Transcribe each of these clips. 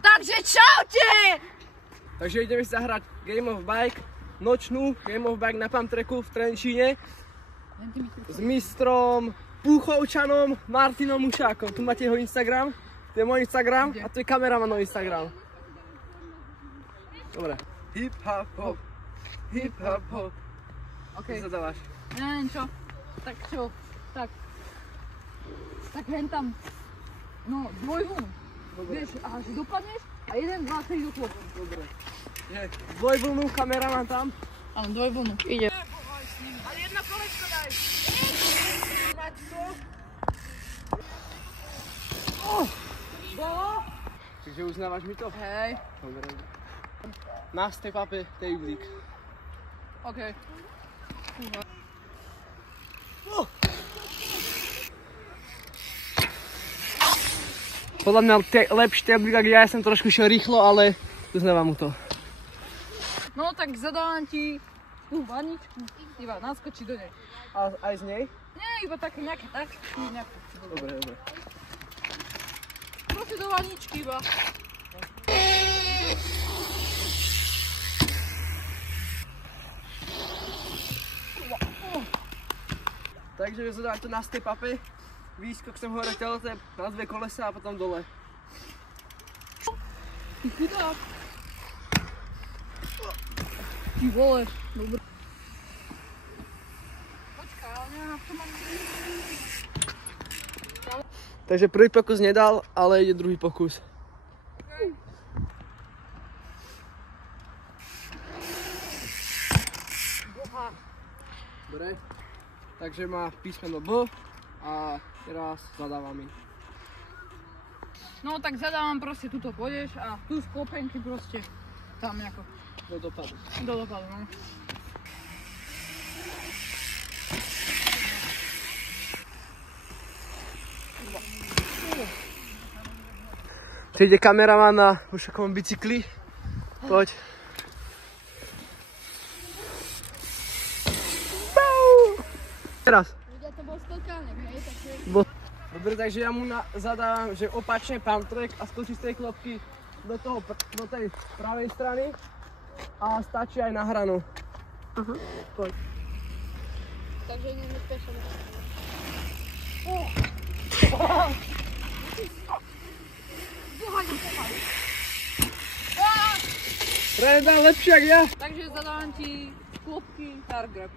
Takže čaute! Takže ideme si zahrať Game of Bike, nočnú Game of Bike na Pump Tracku v Trenčíne s mistrom Púchovčanom Martinom Mušákom. Tu máte jeho Instagram, tu je môj Instagram a tu je kameramanov Instagram. Dobre. Hip hop hop, hip hop hop. Okay. Čo zadávaš? Neviem čo. Tak čo? Tak hen tam. No, dvojvlnu. Vieš, až dopadneš a 1, 2, 3 doklopom. Dobre. Dvojvlnu, kameraman tam. Áno, dvojvlnu. Ide. Ale jedna kolečko daj. Mať to. Takže uznávaš mi to? Hej. Dobre. Na step-upe tejblík. OK. Podľa mňa lepší tejblík, ak ja som trošku šiel rýchlo, ale uznávam mu to. No tak zadávam ti tú vaničku, iba naskočí do nej. A aj z nej? Nie, iba také nejaké tak. Dobre. Proste do vaničky iba. Takže zadám to na step-upe. Výskok som hore telete na 2 kolesa a potom dole. Ty chudák. Ty vole, dobre. Počkaj, ale neviem, ak to mám... Takže prvý pokus nedal, ale ide druhý pokus. Dobre. Takže má písmeno B a teraz zadávam mi. No tak zadávam proste, tuto pôjdeš a tu z klopenky proste tam nejako. Do dopadu. Do dopadu, no. Tu ide kameraman na Mušakovom bicykli. Poď. Teraz. To bol skokánek, hej, takže... Dobre, takže ja mu zadávam, že opačne pump track a skočí z tej klopky do tej pravej strany a stačí aj na hranu. Poď. Takže nespešame. Preda, lepšie jak ja. Takže zadávam ti klopky hard grab.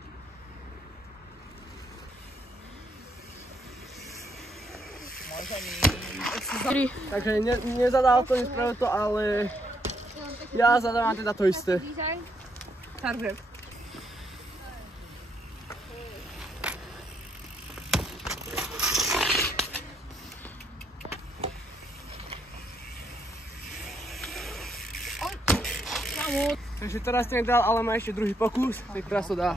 Takže nezadal to, nespravil to, ale ja zadávam teda to isté. Hard grab. Takže teraz to nedal, ale má ešte druhý pokus, tak teraz to dá.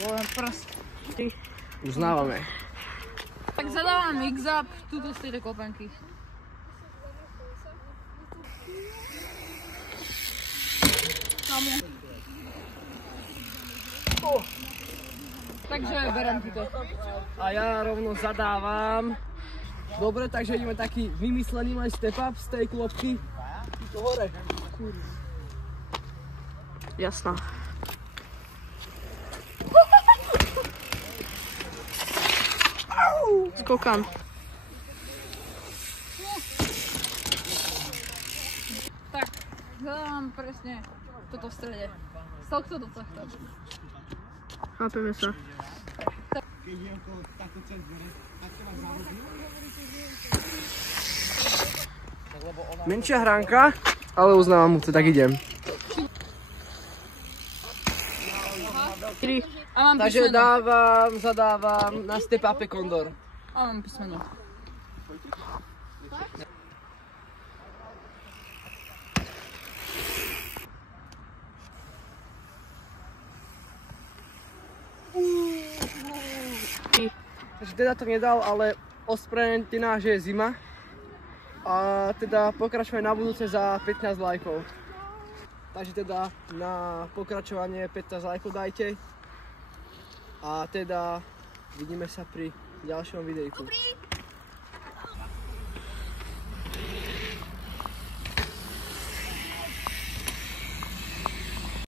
Volem prst. Uznávame. Tak zadávam mix-up tuto z tejto kopenky. Takže berem ti to. A ja rovno zadávam. Dobre, takže ideme taký vymyslený len step-up z tej klopky. Tu hore. Jasná. Skokám. Tak, zadávam presne toto v strede. Z tohto do tohto. Chápeme sa. Menšia hránka, ale uznávam mu to, tak idem. Takže zadávam na step-upe kondor. A mám písmeno. Takže teda to nedal, ale ospravedlňujem, že je zima. A teda pokračujeme na budúce za 15 lajkov. Takže teda na pokračovanie 15 lajkov dajte. A teda vidíme sa pri ďalšom videjku. Dobrý.